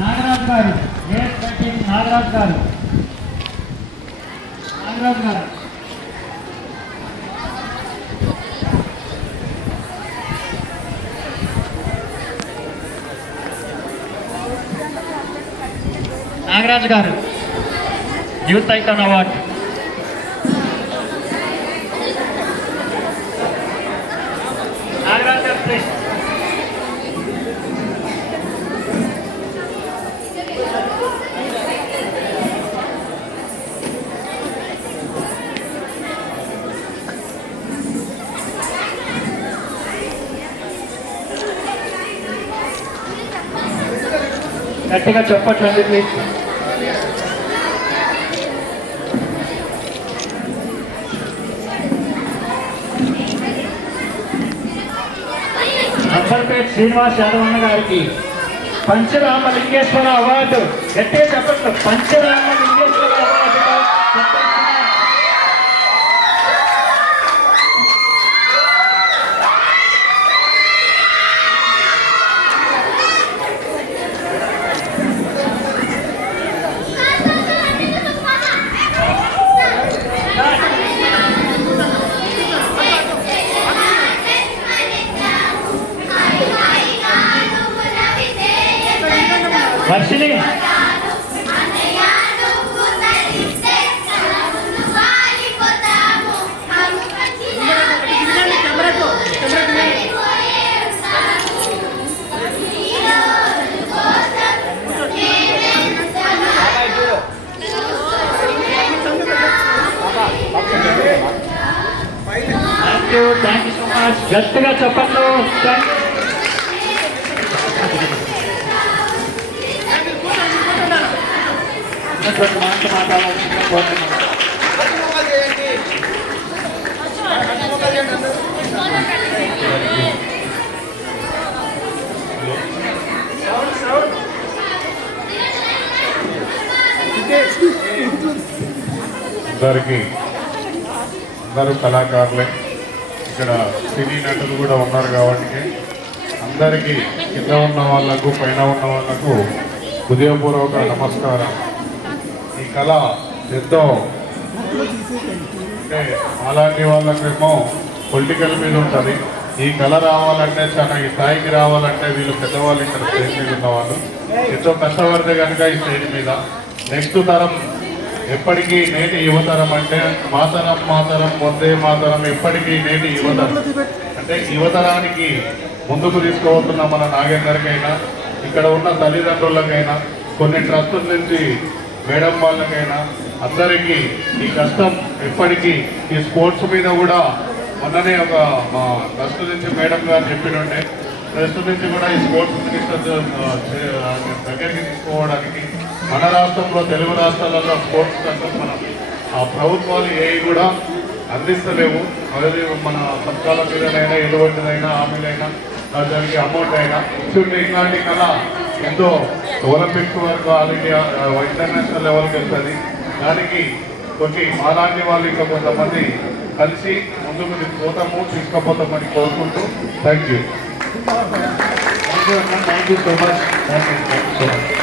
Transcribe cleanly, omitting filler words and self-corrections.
నాగరాజు గారు, నాగరాజు గారు, నాగరాజు గారు. నాగరాజు గారు యూత్ ఐకాన్ అవార్డు. నాగరాజు గారు ప్లీజ్. గట్టిగా చెప్పట్లండి ప్లీజ్. అంబర్పేట్ శ్రీనివాస్ యాదవ్ గారికి పంచరామలింగేశ్వర అవార్డు. గట్టిగా చెప్పట్లు. Pancharamalingeshwara award. Varshini thank you so much. గట్టిగా చెప్పండి. అందరూ కళాకారులే. ఇక్కడ సినీ నటులు కూడా ఉన్నారు కాబట్టి అందరికీ కింద ఉన్న వాళ్లకు పైన ఉన్న వాళ్లకు హృదయపూర్వక నమస్కారం. ఈ కళ ఎంతో అంటే అలాంటి వాళ్ళకేమో పొలిటికల్ మీద ఉంటుంది. ఈ కళ రావాలంటే చాలా ఈ స్థాయికి రావాలంటే వీళ్ళు పెద్దవాళ్ళు ఇక్కడ స్టేజ్ మీద ఉన్నవాళ్ళు ఎంతో కష్టపడితే కనుక ఈ స్టేజ్ మీద నెక్స్ట్ తరం ఎప్పటికీ నేటి యువతరం అంటే మాతరం వందే మాతరం ఎప్పటికీ నేటి యువతరం అంటే యువతరానికి ముందుకు తీసుకుపోతున్న మన నాగేందర్కైనా ఇక్కడ ఉన్న తల్లిదండ్రులకైనా కొన్ని ట్రస్టుల నుంచి మేడం వాళ్ళకైనా అందరికీ ఈ కష్టం ఎప్పటికీ ఈ స్పోర్ట్స్ మీద కూడా మొన్ననే ఒక మా ట్రస్ట్ నుంచి మేడం గారు చెప్పినుండే ట్రస్ట్ నుంచి కూడా ఈ స్పోర్ట్స్ మినిస్టర్ దగ్గరికి తీసుకోవడానికి మన రాష్ట్రంలో తెలుగు రాష్ట్రాలలో స్పోర్ట్స్ కష్టం మనం ఆ ప్రభుత్వాలు ఏవి కూడా అందిస్తలేవు. అదే మన పథకాల మీదనైనా ఎటువంటిదైనా హామీలైనా దానికి అమౌంట్ అయినా ఇలాంటి కళ ఎంతో ఒలింపిక్స్ వరకు ఆల్ ఇండియా ఇంటర్నేషనల్ లెవెల్కి వెళ్తుంది. దానికి కొన్ని అలాంటి వాళ్ళు ఇంకా కొంతమంది కలిసి ముందుకు తీసుకుపోతామని కోరుకుంటూ థ్యాంక్ యూ సో మచ్.